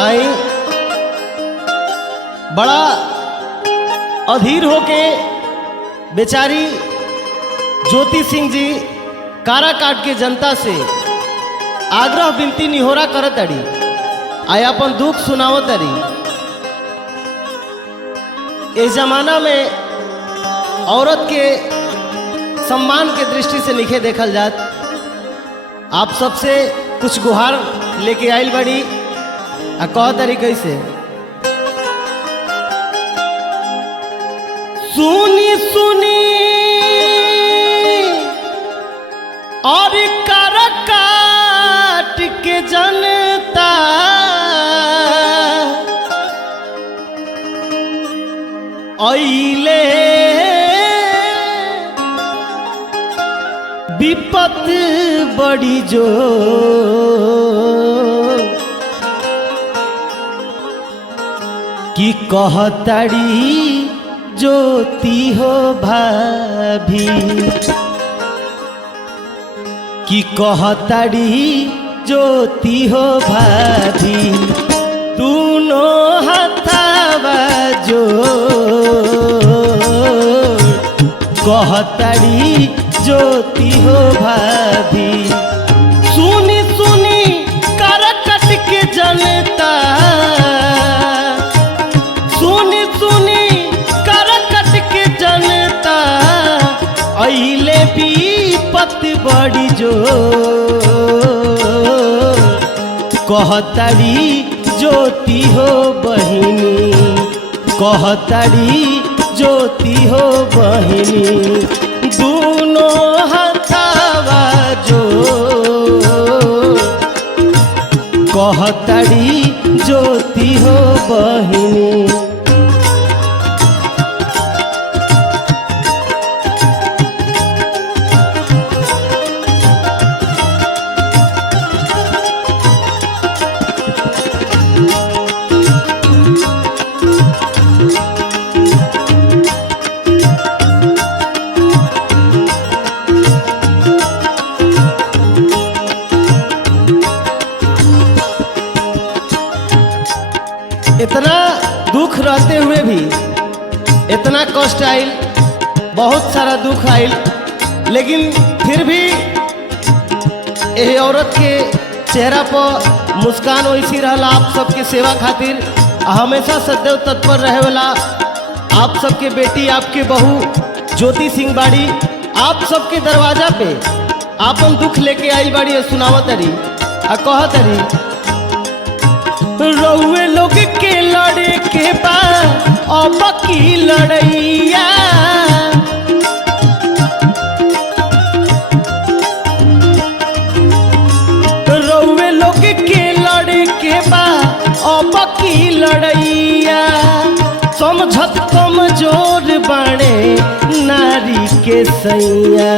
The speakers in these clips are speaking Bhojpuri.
आई बड़ा अधीर होके बेचारी ज्योति सिंह जी काराकाट के जनता से आग्रह विनती निहोरा करत अड़ी आया अपन दुख सुनावत अड़ी। इस जमाना में औरत के सम्मान के दृष्टि से लिखे देखल जात। आप सबसे कुछ गुहार लेके आइल बड़ी आ कह तरी कैसे सुनी सुनी और काट के जनता आइले विपत बड़ी जो कि कहताड़ी ज्योति हो भाभी कि कहताड़ी ज्योति हो भाभी दोनों हथवा जो कहताड़ी ज्योति हो भाभी सुनी सुनी करकट के जनता सुनी सुनी करकट के जनता अइले विपत बड़ी जो कहताड़ी ज्योति हो बहिनी कहताड़ी ज्योति हो बहिनी दोनों हथवा जो कहताड़ी ज्योति हो बहिनी। इतना दुख रहते हुए भी इतना कष्ट आइल बहुत सारा दुख आइल लेकिन फिर भी यह औरत के चेहरा पर मुस्कान वैसी रहला। आप सबके सेवा खातिर हमेशा सदैव तत्पर रहे वाला आप सबके बेटी आपके बहू ज्योति सिंह बाड़ी आप सबके दरवाजा पे आपन दुख लेके आई बाड़ी सुनावत अरी आ कहत अरी रउए लोग के लड़े के बाद अब की लड़ैया रउए लोग के लड़े के बाद अब की लड़ैया समझत कमजोर बाणे नारी के सैया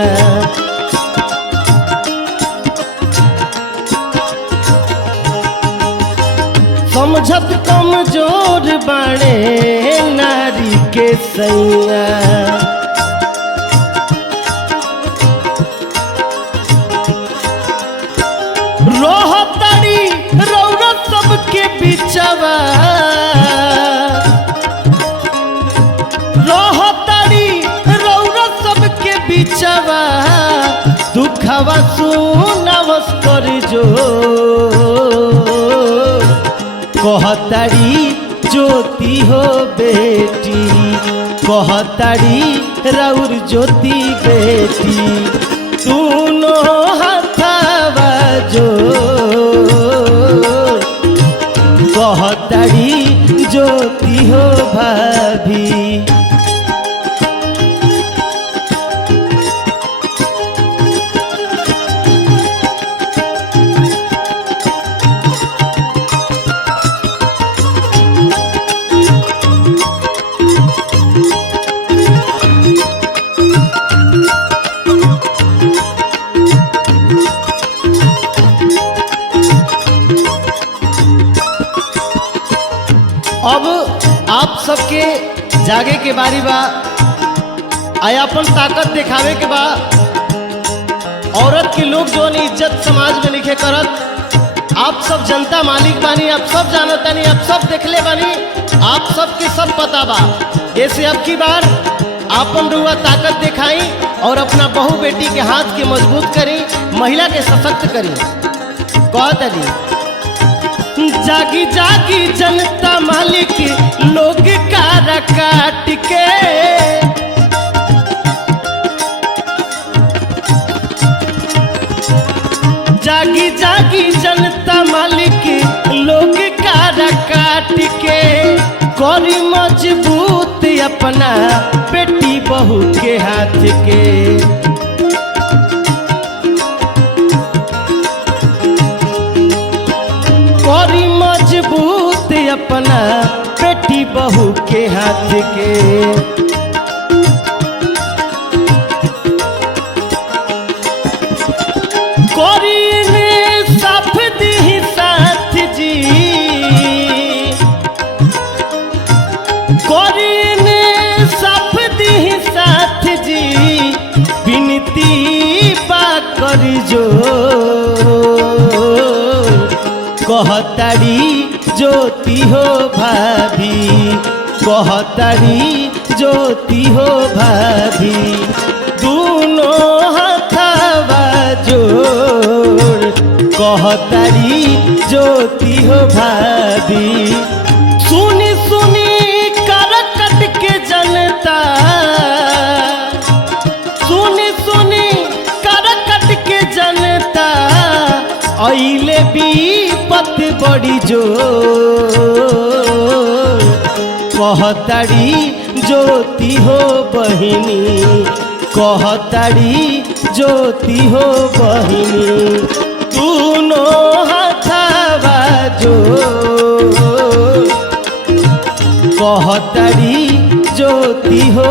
समझत कमजोर बाणे नारी के सैया रोहताड़ी रौरा सबके बिचवा रोहताड़ी रौरा सबके बिचवा दुखवा सुनावस कर जो कहताड़ी ज्योति हो बेटी कहताड़ी राउर ज्योति बेटी दोनों हथवा जो कहताड़ी ज्योति हो भाभी। अब आप सबके जागे के बारी बा आया अपन ताकत दिखावे के बा। औरत के लोग जो इज्जत समाज में लिखे करत आप सब जनता मालिक बानी, आप सब जानता नहीं, आप सब देखले बानी, आप सब के सब पता बा। ऐसे अब की बार आपन रुआ ताकत दिखाई और अपना बहू बेटी के हाथ के मजबूत करी, महिला के सशक्त करी। कहता जी जागी जागी जनता मालिक लोग कारा काट के, जागी जागी जनता मालिक लोग कारा काट के, करी मजबूत अपना बेटी बहू के हाथ के। करी मजबूत अपना बेटी बहू के हाथ के। जो कहतारी ज्योति हो भाभी, कहतारी ज्योति हो भाभी, दोनों हाथवा जोड़ कहतारी ज्योति हो भाभी। सुनी सुनी करकट के जनता, सुनी सुनी करकट के जनता, अइले विपत बड़ी जो कहतारी ज्योति हो बहिनी, कहतारी ज्योति हो बहिनी, दोनों हाथवा जो कहतारी ज्योति हो